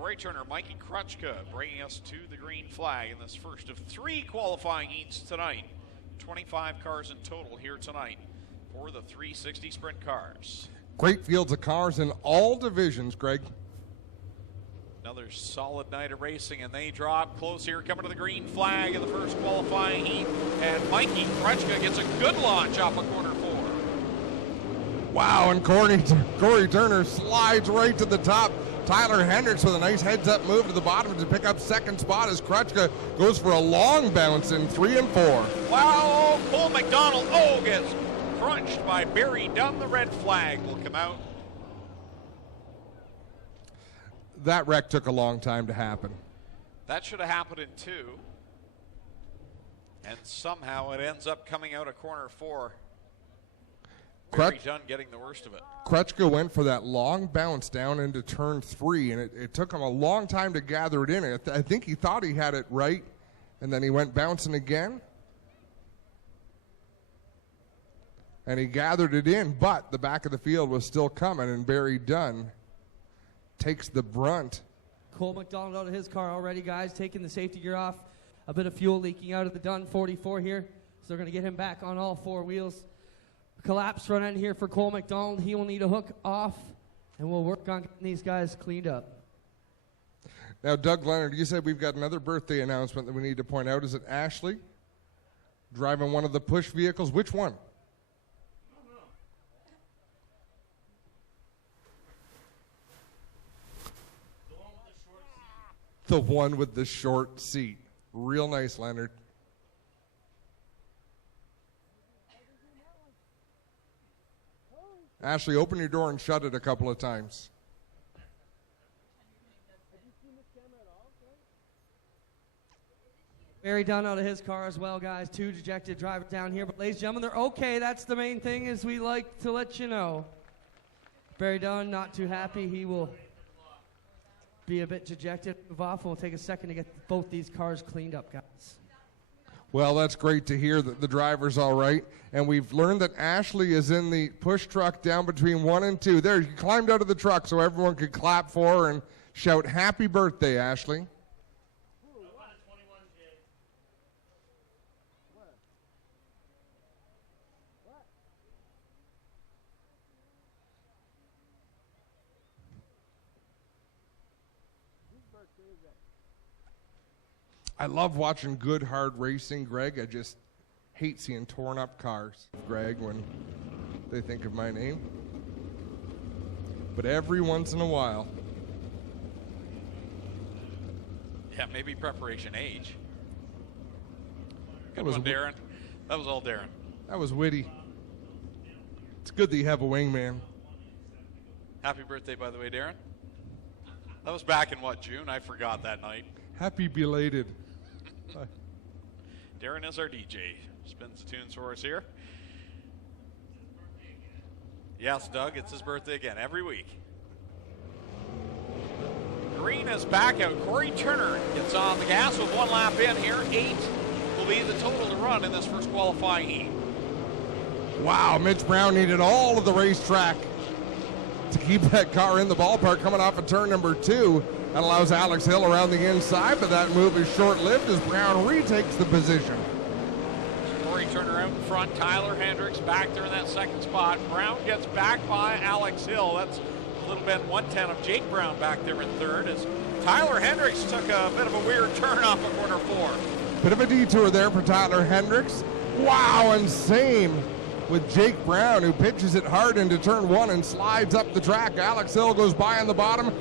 Corey Turner, Mikey Krutchka bringing us to the green flag in this first of 3 qualifying heats tonight. 25 cars in total here tonight for the 360 sprint cars. Great fields of cars in all divisions, Greg. Another solid night of racing, and they draw up close here, coming to the green flag in the first qualifying heat. And Mikey Krutchka gets a good launch off of corner 4. Wow, and Corey Turner slides right to the top. Tyler Hendricks with a nice heads-up move to the bottom to pick up second spot as Krutchka goes for a long bounce in 3 and 4. Wow, Cole McDonald, gets crunched by Barry Dunn. The red flag will come out. That wreck took a long time to happen. That should have happened in 2. And somehow it ends up coming out of corner 4. Barry Dunn getting the worst of it. Krutchka went for that long bounce down into turn 3, and it took him a long time to gather it in. I think he thought he had it right, and then he went bouncing again. And he gathered it in, but the back of the field was still coming, and Barry Dunn takes the brunt. Cole McDonald out of his car already, guys, taking the safety gear off. A bit of fuel leaking out of the Dunn 44 here, so they're going to get him back on all 4 wheels. Collapse front end here for Cole McDonald. He will need a hook off, and we'll work on getting these guys cleaned up. Now, Doug Leonard, you said we've got another birthday announcement that we need to point out. Is it Ashley driving one of the push vehicles? Which one? The one with the short seat. Real nice, Leonard. Ashley, open your door and shut it a couple of times. Barry Dunn out of his car as well, guys. 2 dejected drivers down here. But ladies and gentlemen, they're okay. That's the main thing, as we like to let you know. Barry Dunn not too happy. He will be a bit dejected. Move off, and we'll take a second to get both these cars cleaned up, guys. Well, that's great to hear that the driver's all right. And we've learned that Ashley is in the push truck down between 1 and 2. There, she climbed out of the truck so everyone could clap for her and shout, "Happy birthday, Ashley." I love watching good, hard racing, Greg. I just hate seeing torn up cars, Greg, when they think of my name. But every once in a while. Yeah, maybe preparation age. Good one, Darren. That was all Darren. That was witty. It's good that you have a wingman. Happy birthday, by the way, Darren. That was back in, what, June? I forgot that night. Happy belated. Darren is our DJ. Spins the tunes for us here. Yes, Doug, it's his birthday again every week. Green is back out. Corey Turner gets on the gas with 1 lap in here. 8 will be the total to run in this first qualifying heat. Wow, Mitch Brown needed all of the racetrack to keep that car in the ballpark coming off of turn number 2. That allows Alex Hill around the inside, but that move is short-lived as Brown retakes the position. Corey Turner out in front. Tyler Hendricks back there in that second spot. Brown gets back by Alex Hill. That's a little bit 110 of Jake Brown back there in third as Tyler Hendricks took a bit of a weird turn off of corner 4. Bit of a detour there for Tyler Hendricks. Wow, and same with Jake Brown, who pitches it hard into turn 1 and slides up the track. Alex Hill goes by on the bottom.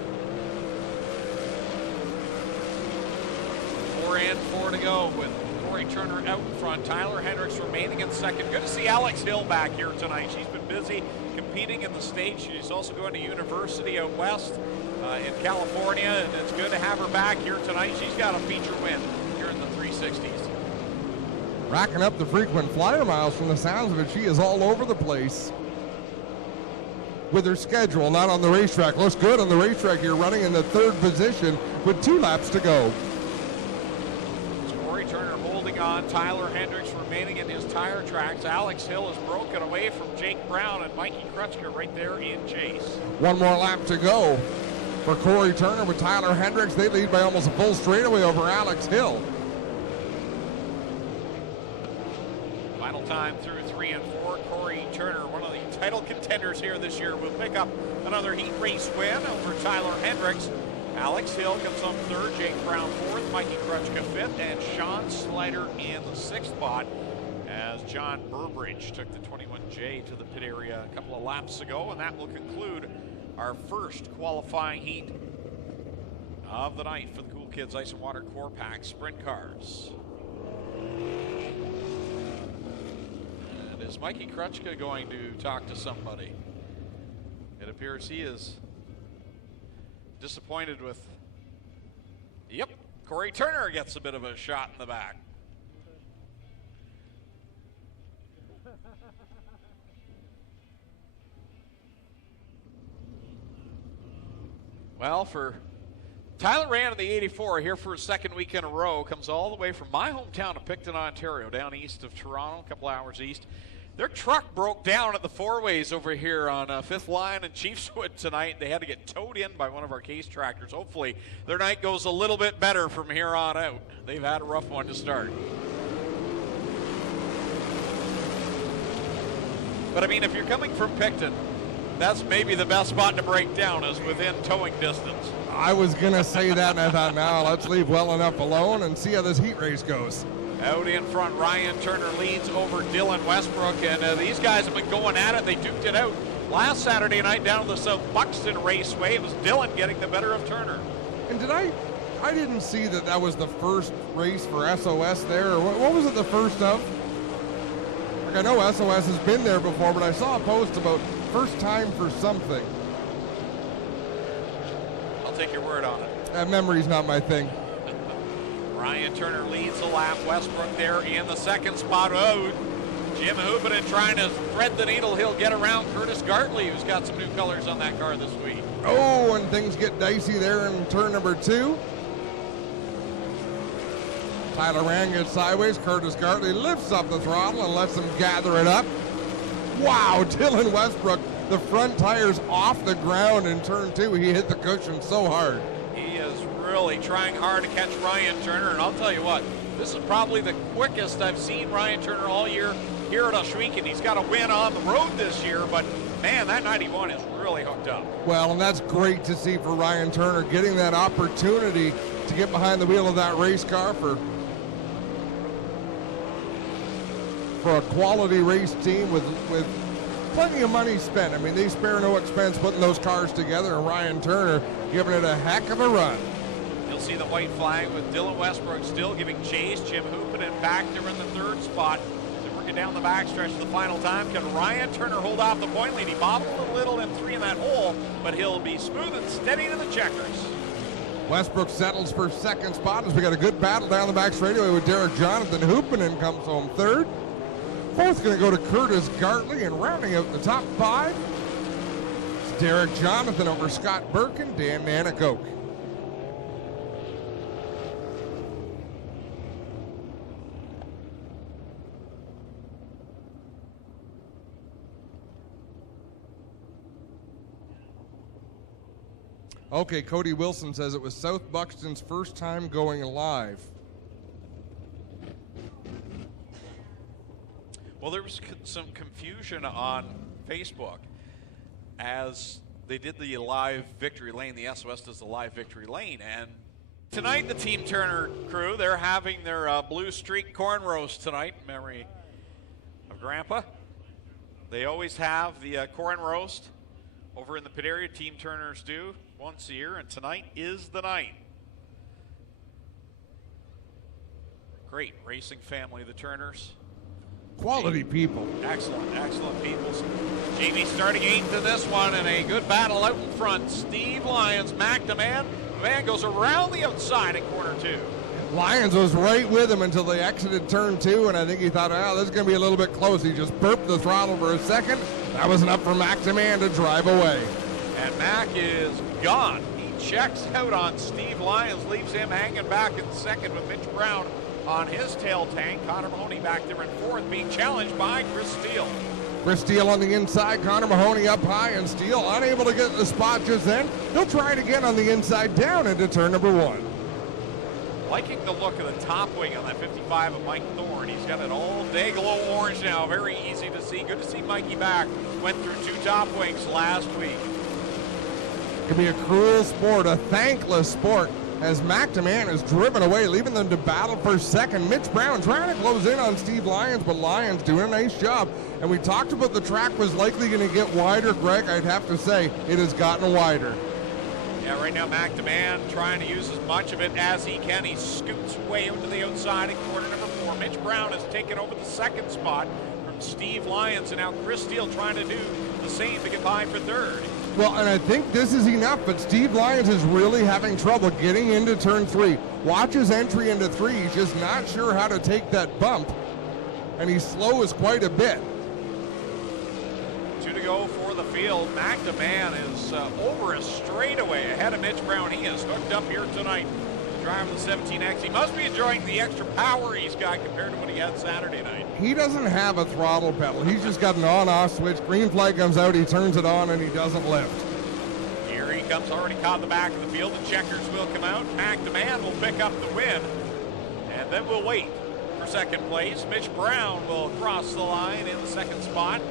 4 and 4 to go with Corey Turner out in front. Tyler Hendricks remaining in second. Good to see Alex Hill back here tonight. She's been busy competing in the States. She's also going to university out west in California, and it's good to have her back here tonight. She's got a feature win here in the 360s. Racking up the frequent flyer miles from the sounds of it. She is all over the place with her schedule, not on the racetrack. Looks good on the racetrack here, running in the 3rd position with 2 laps to go. Corey Turner holding on. Tyler Hendricks remaining in his tire tracks. Alex Hill is broken away from Jake Brown and Mikey Krutchka right there in chase. 1 more lap to go for Corey Turner with Tyler Hendricks. They lead by almost a full straightaway over Alex Hill. Final time through 3 and 4. Corey Turner, one of the title contenders here this year, will pick up another heat race win over Tyler Hendricks. Alex Hill comes on third, Jake Brown fourth, Mikey Krutchka fifth, and Sean Slider in the sixth spot as John Burbridge took the 21J to the pit area a couple of laps ago, and that will conclude our first qualifying heat of the night for the Cool Kids Ice and Water Core Pack Sprint Cars. And is Mikey Krutchka going to talk to somebody? It appears he is disappointed with, yep, Corey Turner gets a bit of a shot in the back. Well, for Tyler ran in the 84 here for a second week in a row, comes all the way from my hometown of Picton, Ontario, down east of Toronto, a couple hours east. Their truck broke down at the four-ways over here on 5th Line and Chiefswood tonight. They had to get towed in by one of our case tractors. Hopefully their night goes a little bit better from here on out. They've had a rough one to start. But I mean, if you're coming from Picton, that's maybe the best spot to break down, is within towing distance. I was going to say that, and I thought, now let's leave well enough alone and see how this heat race goes. Out in front, Ryan Turner leads over Dylan Westbrook, and these guys have been going at it. They duked it out last Saturday night down the South Buxton Raceway. It was Dylan getting the better of Turner. And I didn't see that was the first race for SOS there, or what was it the first of? Like, I know SOS has been there before, but I saw a post about first time for something. I'll take your word on it. That memory's not my thing. Ryan Turner leads the lap. Westbrook there in the second spot. Oh, Jim Hoopinen trying to thread the needle. He'll get around Curtis Gartley, who's got some new colors on that car this week. Oh, and things get dicey there in turn number 2. Tyler Rand gets sideways. Curtis Gartley lifts up the throttle and lets him gather it up. Wow, Dylan Westbrook, the front tire's off the ground in turn 2. He hit the cushion so hard. He is really trying hard to catch Ryan Turner, and I'll tell you what, this is probably the quickest I've seen Ryan Turner all year here at Ohsweken. He's got a win on the road this year, but man, that 91 is really hooked up. Well, and that's great to see for Ryan Turner, getting that opportunity to get behind the wheel of that race car for a quality race team with plenty of money spent. I mean, they spare no expense putting those cars together, and Ryan Turner giving it a heck of a run. You'll see the white flag with Dylan Westbrook still giving chase. Jim Hoopinen back there in the third spot. They're working down the backstretch for the final time. Can Ryan Turner hold off the point lead? He bobbled a little in 3 in that hole, but he'll be smooth and steady to the checkers. Westbrook settles for second spot as we got a good battle down the back straightaway with Derek Jonathan. Hoopinen comes home third. Fourth going to go to Curtis Gartley, and rounding out the top 5, it's Derek Jonathan over Scott Burke and Dan Nanakoke. Okay, Cody Wilson says it was South Buxton's first time going live. Well, there was some confusion on Facebook as they did the live victory lane. The SOS does the live victory lane. And tonight, the Team Turner crew, they're having their Blue Streak corn roast tonight in memory of Grandpa. They always have the corn roast over in the pit area. Team Turners do once a year, and tonight is the night. Great racing family, the Turners. Quality people. Excellent, excellent people. Jamie starting 8th in this one, and a good battle out in front. Steve Lyons, Mac the man. The man goes around the outside in corner 2. Lyons was right with him until they exited turn 2, and I think he thought, oh, this is going to be a little bit close. He just burped the throttle for a second. That was enough for Mac the man to drive away. And Mac is gone. He checks out on Steve Lyons, leaves him hanging back in second with Mitch Brown on his tail tank. Connor Mahoney back there in 4th, being challenged by Chris Steele. Chris Steele on the inside, Connor Mahoney up high, and Steele unable to get the spot just then. He'll try it again on the inside down into turn number 1. Liking the look of the top wing on that 55 of Mike Thorne. He's got it all day glow orange now. Very easy to see. Good to see Mikey back. Went through 2 top wings last week. It can be a cruel sport, a thankless sport, as McNamara is driven away, leaving them to battle for second. Mitch Brown trying to close in on Steve Lyons, but Lyons doing a nice job. And we talked about the track was likely going to get wider, Greg. I'd have to say it has gotten wider. Yeah, right now McNamara trying to use as much of it as he can. He scoots way out to the outside in quarter number 4. Mitch Brown has taken over the second spot from Steve Lyons, and now Chris Steele trying to do the same to get by for third. Well, and I think this is enough, but Steve Lyons is really having trouble getting into turn 3. Watch his entry into 3. He's just not sure how to take that bump, and he slows quite a bit. 2 to go for the field. McNamara is over a straightaway ahead of Mitch Brown. He is hooked up here tonight, driving the 17X. He must be enjoying the extra power he's got compared to what he had Saturday night. He doesn't have a throttle pedal. He's just got an on-off switch. Green flag comes out, he turns it on, and he doesn't lift. Here he comes, already caught in the back of the field. The checkers will come out. McNamara will pick up the win, and then we'll wait for second place. Mitch Brown will cross the line in the second spot.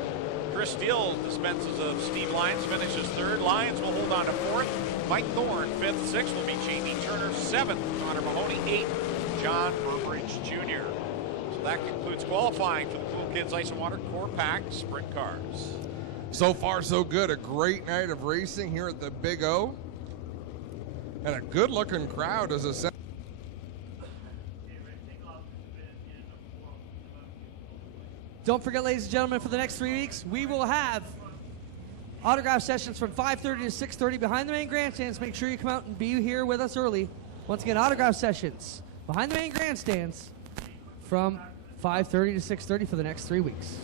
Chris Steele dispenses of Steve Lyons, finishes third. Lyons will hold on to fourth. Mike Thorne, fifth. Sixth will be Jamie Turner. Seventh, Connor Mahoney. Eighth, John Burbridge Jr. So that concludes qualifying for the Cool Kids Ice and Water Core Pack Sprint Cars. So far, so good. A great night of racing here at the Big O. And a good-looking crowd as a... Don't forget, ladies and gentlemen, for the next 3 weeks, we will have autograph sessions from 5:30 to 6:30 behind the main grandstands. Make sure you come out and be here with us early. Once again, autograph sessions behind the main grandstands from 5:30 to 6:30 for the next 3 weeks.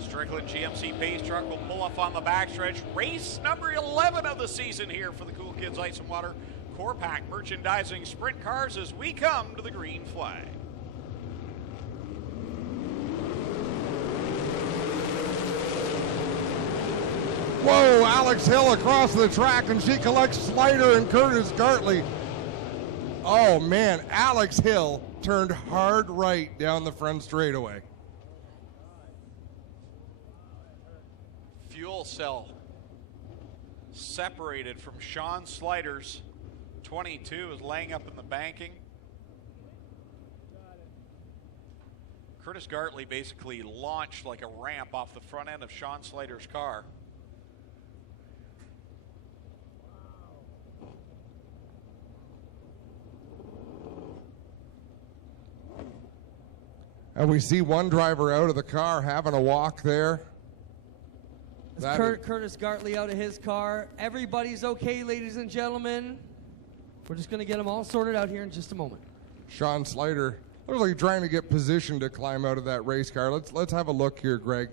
Strickland GMC Pace Truck will pull up on the backstretch. Race number 11 of the season here for the Cool Kids Ice and Water Core Pack Merchandising Sprint Cars as we come to the green flag. Whoa, Alex Hill across the track, and she collects Slider and Curtis Gartley. Oh, man, Alex Hill turned hard right down the front straightaway. Fuel cell separated from Sean Slider's 22 is laying up in the banking. Curtis Gartley basically launched like a ramp off the front end of Sean Slider's car. And we see one driver out of the car having a walk there. Curtis Gartley out of his car. Everybody's okay, ladies and gentlemen. We're just going to get them all sorted out here in just a moment. Sean Slider looks like trying to get positioned to climb out of that race car. Let's have a look here, Greg.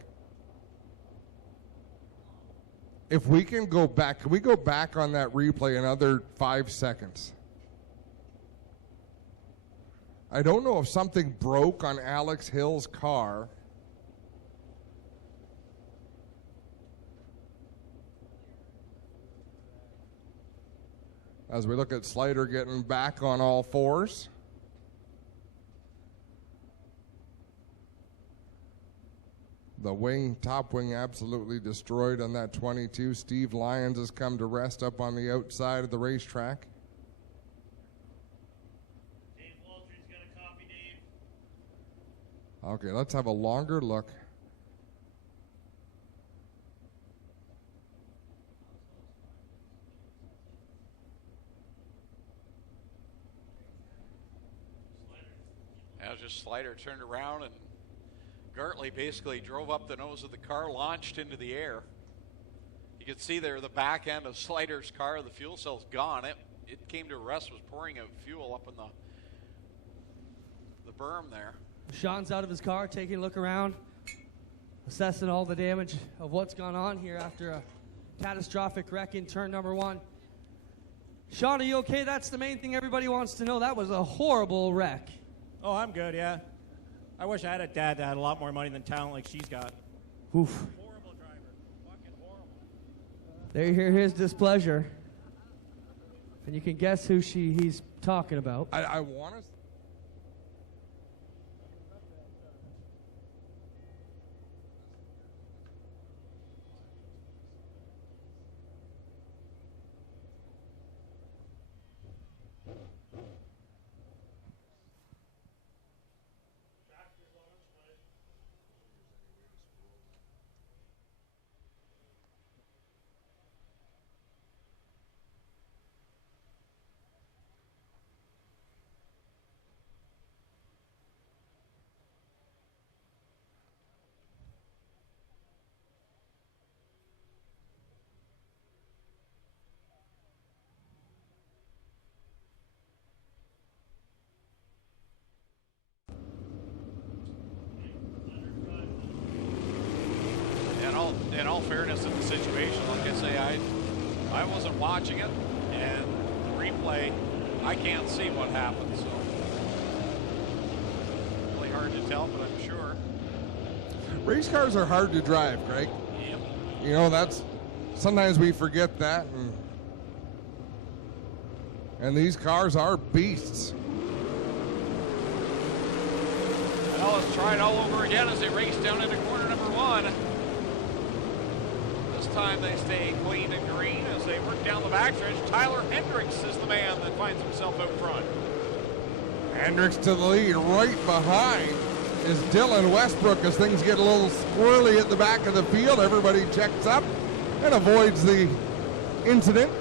If we can go back, can we go back on that replay another 5 seconds? I don't know if something broke on Alex Hill's car. As we look at Slider getting back on all fours. The wing, top wing absolutely destroyed on that 22. Steve Lyons has come to rest up on the outside of the racetrack. Dave Waltry's got a copy, Dave. Okay, let's have a longer look. Now just Slider turned around and Gartley basically drove up the nose of the car, launched into the air. You can see there the back end of Slider's car, the fuel cell's gone. It came to rest, was pouring out fuel up in the berm there. Sean's out of his car, taking a look around. assessing all the damage of what's gone on here after a catastrophic wreck in turn number 1. Sean, are you okay? That's the main thing everybody wants to know. That was a horrible wreck. Oh, I'm good, yeah. I wish I had a dad that had a lot more money than talent like she's got. Oof. Horrible driver. Fucking horrible. There you hear his displeasure. And you can guess who he's talking about. I want to. In all fairness of the situation, like I say, I wasn't watching it, and the replay, I can't see what happened, so really hard to tell, but I'm sure. Race cars are hard to drive, Greg. Yep. You know, that's sometimes we forget that, and these cars are beasts. Well, let's try it all over again as they race down into corner number 1. This time they stay clean and green as they work down the backstretch. Tyler Hendricks is the man that finds himself out front. Hendricks to the lead. Right behind is Dylan Westbrook as things get a little squirrely at the back of the field. Everybody checks up and avoids the incident.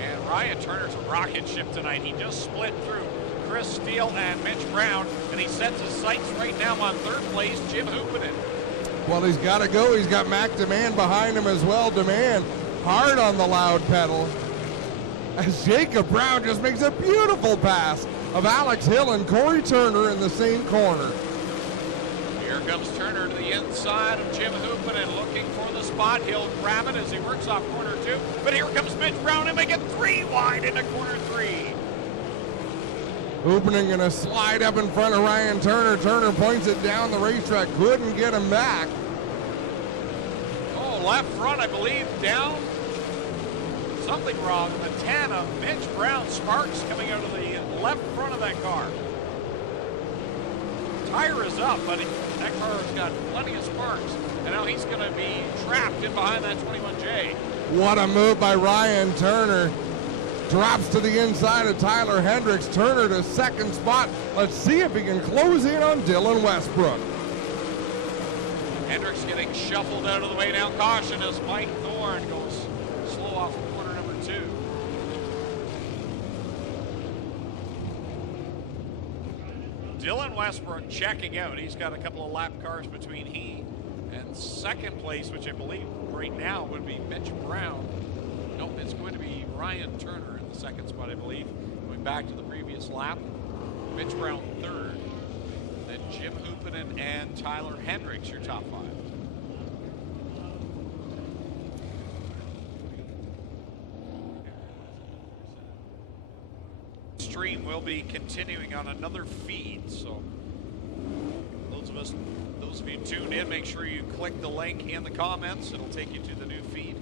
And Ryan Turner's a rocket ship tonight. He just split through Chris Steele and Mitch Brown, and he sets his sights right now on 3rd place, Jim Hoopinen. Well, he's got to go. He's got Mac Demand behind him as well. Demand hard on the loud pedal as Jacob Brown just makes a beautiful pass of Alex Hill and Corey Turner in the same corner. Here comes Turner to the inside of Jim Hoopinen looking for the spot. He'll grab it as he works off corner 2. But here comes Mitch Brown and make it 3 wide into corner 3. Hoopinen going to slide up in front of Ryan Turner. Turner points it down the racetrack. Couldn't get him back. Oh, left front, I believe, down. Something wrong. The 10 of Mitch Brown. Sparks coming out of the left front of that car. Tire is up, but that car has got plenty of sparks. And now he's going to be trapped in behind that 21J. What a move by Ryan Turner. Drops to the inside of Tyler Hendricks. Turner to 2nd spot. Let's see if he can close in on Dylan Westbrook. Hendricks getting shuffled out of the way now. Caution as Mike Thorne goes slow off corner number 2. Dylan Westbrook checking out. He's got a couple of lap cars between he and 2nd place, which I believe right now would be Mitch Brown. Nope, it's going to be Ryan Turner in the 2nd spot, I believe. Going back to the previous lap. Mitch Brown 3rd. Then Jim Hoopinen and Tyler Hendricks, your top 5. Stream will be continuing on another feed, so those of you tuned in, make sure you click the link in the comments. It'll take you to the new feed.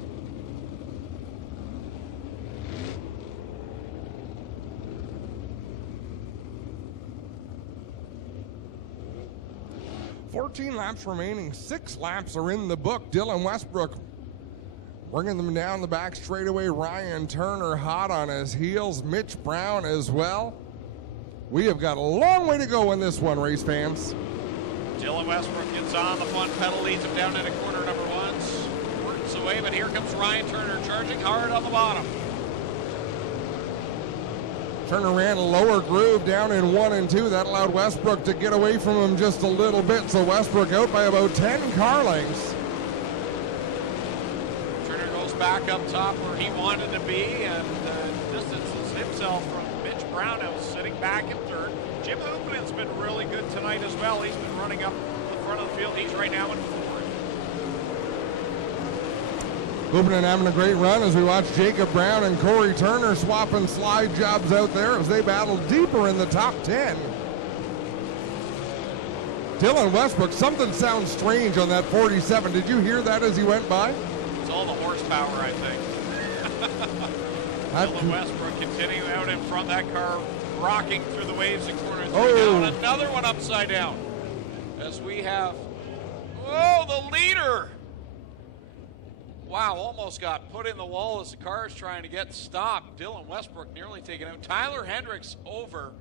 14 laps remaining. 6 laps are in the book. Dylan Westbrook bringing them down the back straightaway. Ryan Turner hot on his heels. Mitch Brown as well. We have got a long way to go in this one, race fans. Dylan Westbrook gets on the front pedal, leads him down into corner number 1. Works away, but here comes Ryan Turner charging hard on the bottom. Turner ran a lower groove down in 1 and 2. That allowed Westbrook to get away from him just a little bit. So Westbrook out by about 10 car lengths. Turner goes back up top where he wanted to be and distances himself from Mitch Brown, who's sitting back in 3rd. Jim Hoopinen's been really good tonight as well. He's been running up the front of the field. He's right now in 4th. Moving and having a great run as we watch Jacob Brown and Corey Turner swapping slide jobs out there as they battle deeper in the top 10. Dylan Westbrook, something sounds strange on that 47. Did you hear that as he went by? It's all the horsepower, I think. Dylan Westbrook continuing out in front. That car rocking through the waves in corner 3 down. Another one upside down. As we have, the leader. Wow, almost got put in the wall as the car is trying to get stopped. Dylan Westbrook nearly taken out. Tyler Hendricks over.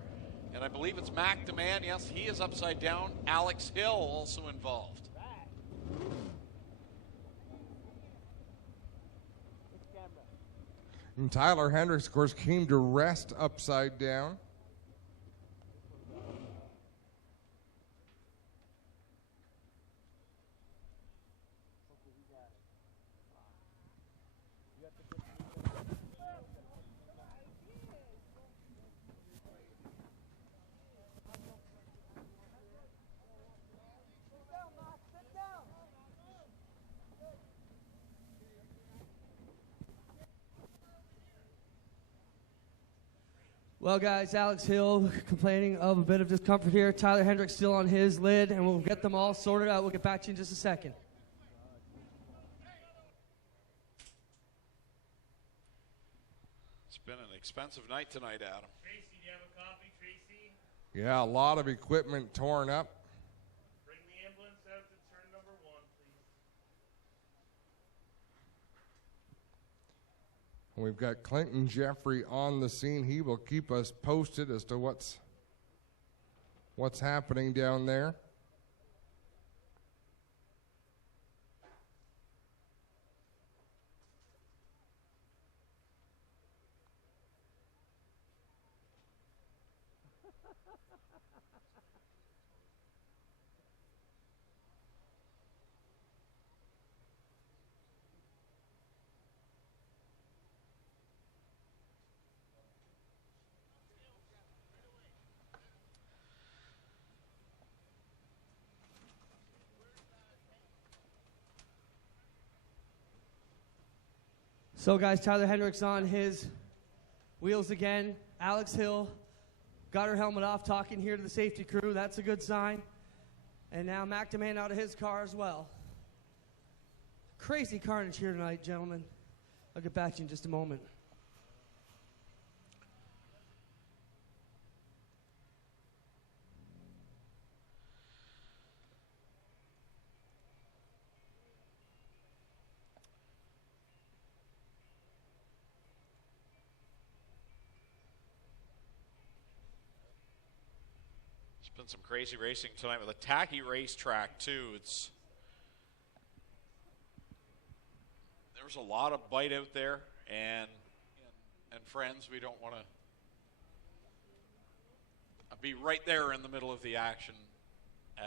And I believe it's Mac DeMann. Yes, he is upside down. Alex Hill also involved. And Tyler Hendricks, of course, came to rest upside down. Well, guys, Alex Hill complaining of a bit of discomfort here. Tyler Hendricks still on his lid, and we'll get them all sorted out. We'll get back to you in just a second. It's been an expensive night tonight, Adam. Tracy, do you have a copy, Tracy? Yeah, a lot of equipment torn up. Bring the ambulance out to turn number 1, please. We've got Clinton Jeffrey on the scene. He will keep us posted as to what's happening down there. So, guys, Tyler Hendricks on his wheels again. Alex Hill got her helmet off, talking here to the safety crew. That's a good sign. And now Mac DeMann out of his car as well. Crazy carnage here tonight, gentlemen. I'll get back to you in just a moment. Been some crazy racing tonight with a tacky racetrack too. There's a lot of bite out there, and friends, we don't want to be right there in the middle of the action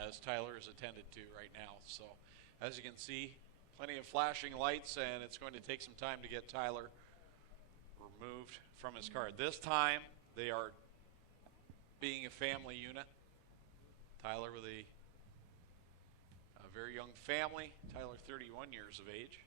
as Tyler is attended to right now. So as you can see, plenty of flashing lights, and it's going to take some time to get Tyler removed from his car. This time they are being a family unit. Tyler with a very young family. Tyler, 31 years of age.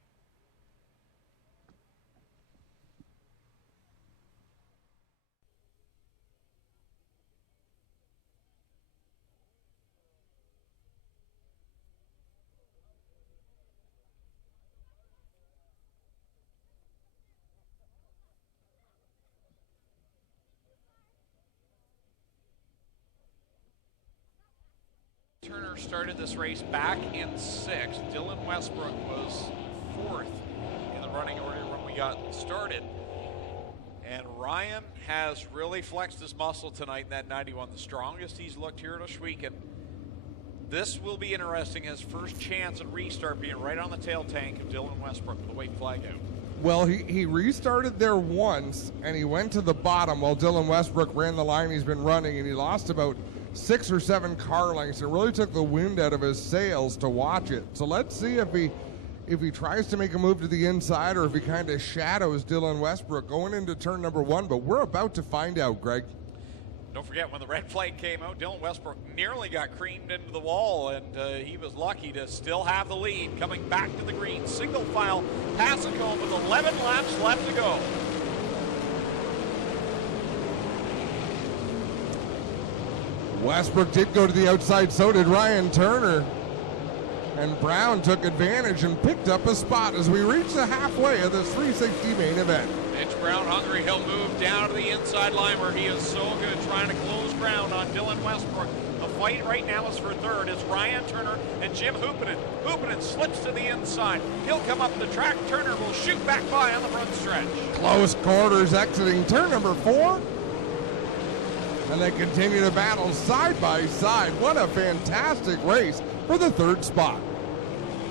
Turner started this race back in 6th. Dylan Westbrook was 4th in the running order when we got started. And Ryan has really flexed his muscle tonight in that 91, the strongest he's looked here at Oshwegan. This will be interesting, his first chance at restart being right on the tail tank of Dylan Westbrook with the white flag out. Well, he restarted there once, and he went to the bottom while Dylan Westbrook ran the line he's been running, and he lost about 6 or 7 car lengths. It really took the wind out of his sails to watch it. So let's see if he tries to make a move to the inside or if he kind of shadows Dylan Westbrook going into turn number 1. But we're about to find out, Greg. Don't forget, when the red flag came out, Dylan Westbrook nearly got creamed into the wall, and he was lucky to still have the lead. Coming back to the green, single file, passing home with 11 laps left to go. Westbrook did go to the outside, so did Ryan Turner. And Brown took advantage and picked up a spot as we reach the halfway of this 360 main event. Mitch Brown hungry. He'll move down to the inside line where he is so good, trying to close ground on Dylan Westbrook. The fight right now is for third. It's Ryan Turner and Jim Hoopinen. Hoopinen slips to the inside. He'll come up the track. Turner will shoot back by on the front stretch. Close quarters exiting turn number 4. And they continue to battle side by side. What a fantastic race for the third spot.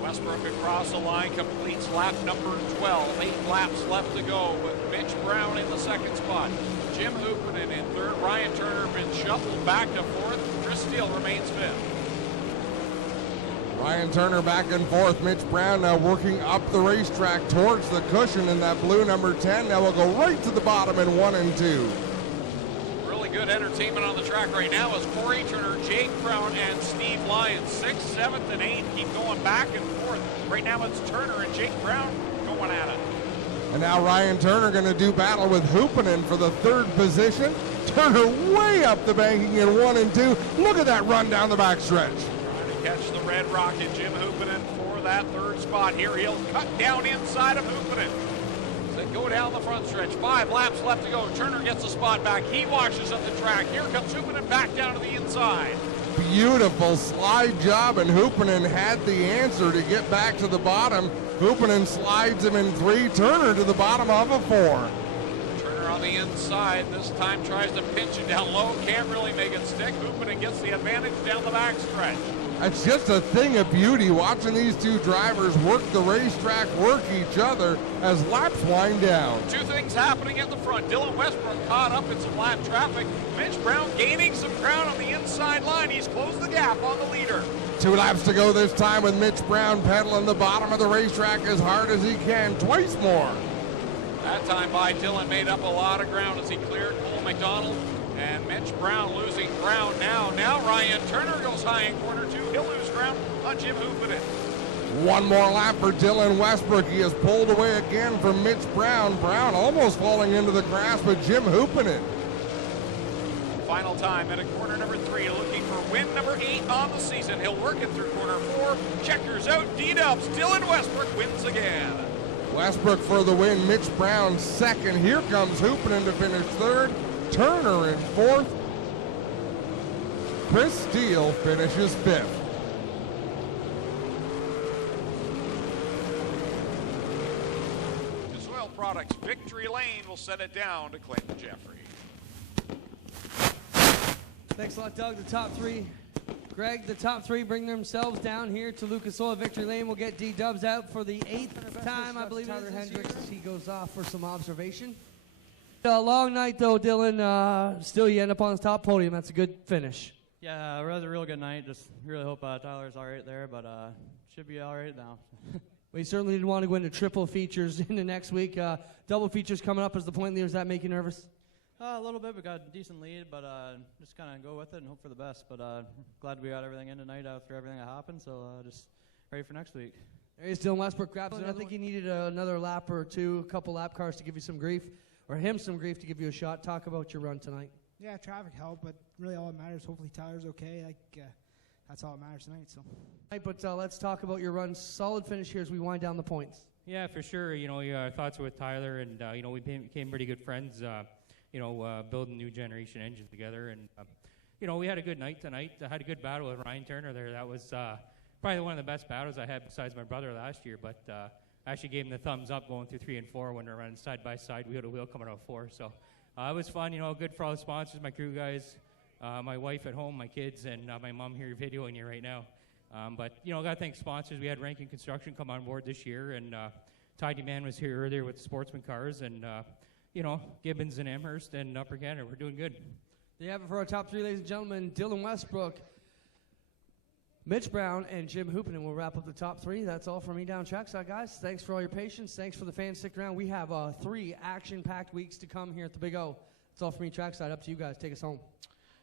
Westbrook across the line, completes lap number 12. 8 laps left to go with Mitch Brown in the second spot. Jim Hoopinen in third. Ryan Turner been shuffled back to fourth. Chris Steele remains fifth. Ryan Turner back and forth. Mitch Brown now working up the racetrack towards the cushion in that blue number 10. Now we'll go right to the bottom in 1 and 2. Good entertainment on the track right now is Corey Turner, Jake Brown, and Steve Lyons. 6th, 7th, and 8th keep going back and forth. Right now it's Turner and Jake Brown going at it. And now Ryan Turner going to do battle with Hoopinen for the third position. Turner way up the banking in 1 and 2. Look at that run down the backstretch. Trying to catch the red rocket, Jim Hoopinen for that third spot. Here he'll cut down inside of Hoopinen. Go down the front stretch. 5 laps left to go. Turner gets the spot back. He washes up the track. Here comes Hoopinen back down to the inside. Beautiful slide job, and Hoopinen had the answer to get back to the bottom. Hoopinen slides him in 3. Turner to the bottom of a 4. Turner on the inside. This time tries to pinch it down low. Can't really make it stick. Hoopinen gets the advantage down the back stretch. It's just a thing of beauty watching these two drivers work the racetrack, work each other as laps wind down. 2 things happening at the front. Dylan Westbrook caught up in some lap traffic. Mitch Brown gaining some ground on the inside line. He's closed the gap on the leader. 2 laps to go this time with Mitch Brown pedaling the bottom of the racetrack as hard as he can. Twice more. That time by Dylan made up a lot of ground as he cleared Cole McDonald. And Mitch Brown losing ground now. Now Ryan Turner goes high in corner 2. He'll lose ground on Jim Hoopinen. 1 more lap for Dylan Westbrook. He is pulled away again from Mitch Brown. Brown almost falling into the grass with Jim Hoopinen. Final time at a corner number 3, looking for win number 8 on the season. He'll work it through corner 4. Checkers out, D-dubs. Dylan Westbrook wins again. Westbrook for the win. Mitch Brown second. Here comes Hoopinen to finish third. Turner in 4th. Chris Steele finishes 5th. Soil Products Victory Lane will set it down to Clayton Jeffrey. Thanks a lot, Doug. The top 3. Greg, the top 3 bring themselves down here to Lucas Oil Victory Lane. We'll get D-dubs out for the 8th time, I believe. Tyler Hendricks as he goes off for some observation. A long night, though, Dylan. Still, you end up on the top podium. That's a good finish. Yeah, it was a real good night. Just really hope Tyler's all right there, but should be all right now. We certainly didn't want to go into triple features in the next week. Double features coming up as the point leader. Does that make you nervous? A little bit. We got a decent lead, but just kind of go with it and hope for the best. But glad we got everything in tonight after everything that happened, so just ready for next week. There is Dylan Westbrook grabs it. I think he needed another lap or 2, a couple lap cars to give you some grief, or him some grief to give you a shot. Talk about your run tonight. Yeah, traffic helped, but really all that matters, hopefully Tyler's okay. That's all that matters tonight. So. Right, but let's talk about your run. Solid finish here as we wind down the points. Yeah, for sure. Our thoughts are with Tyler, and we became pretty good friends. Building new generation engines together, and we had a good night tonight. I had a good battle with Ryan Turner there. That was probably one of the best battles I had besides my brother last year. But I actually gave him the thumbs up going through 3 and 4 when we were running side by side, wheel to wheel, coming out 4. So it was fun. Good for all the sponsors, my crew guys, my wife at home, my kids, and my mom here videoing you right now. But got to thank sponsors. We had Rankin Construction come on board this year, and Tidy Man was here earlier with the Sportsman cars, and Gibbons and Amherst and Upper Canada. We're doing good. There you have it for our top 3, ladies and gentlemen. Dylan Westbrook, Mitch Brown, and Jim Hoopinen will wrap up the top 3. That's all from me down trackside, guys. Thanks for all your patience. Thanks for the fans sticking around. We have 3 action-packed weeks to come here at the Big O. That's all for me, trackside. Up to you guys. Take us home.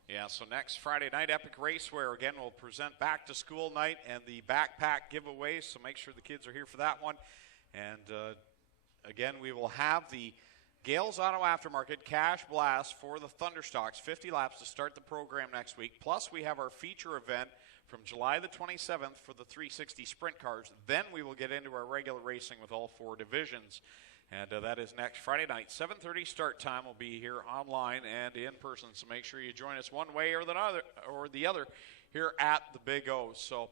Yeah, so next Friday night, Epic Raceware, again, will present back to school night and the backpack giveaways, so make sure the kids are here for that one. And again, we will have the Gales Auto Aftermarket Cash Blast for the Thunderstocks, 50 laps to start the program next week. Plus, we have our feature event from July the 27th for the 360 Sprint Cars. Then we will get into our regular racing with all 4 divisions. And that is next Friday night. 7:30 start time. Will be here online and in person. So make sure you join us one way or the other here at the Big O. So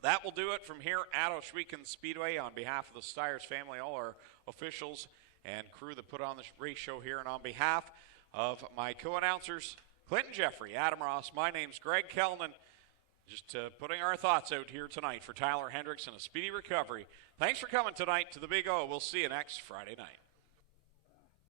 that will do it from here at Ohsweken Speedway. On behalf of the Styres family, all our officials and crew that put on this race show here, and on behalf of my co-announcers, Clinton Jeffrey, Adam Ross, my name's Greg Kellnan. Just putting our thoughts out here tonight for Tyler Hendricks and a speedy recovery. Thanks for coming tonight to the Big O. We'll see you next Friday night.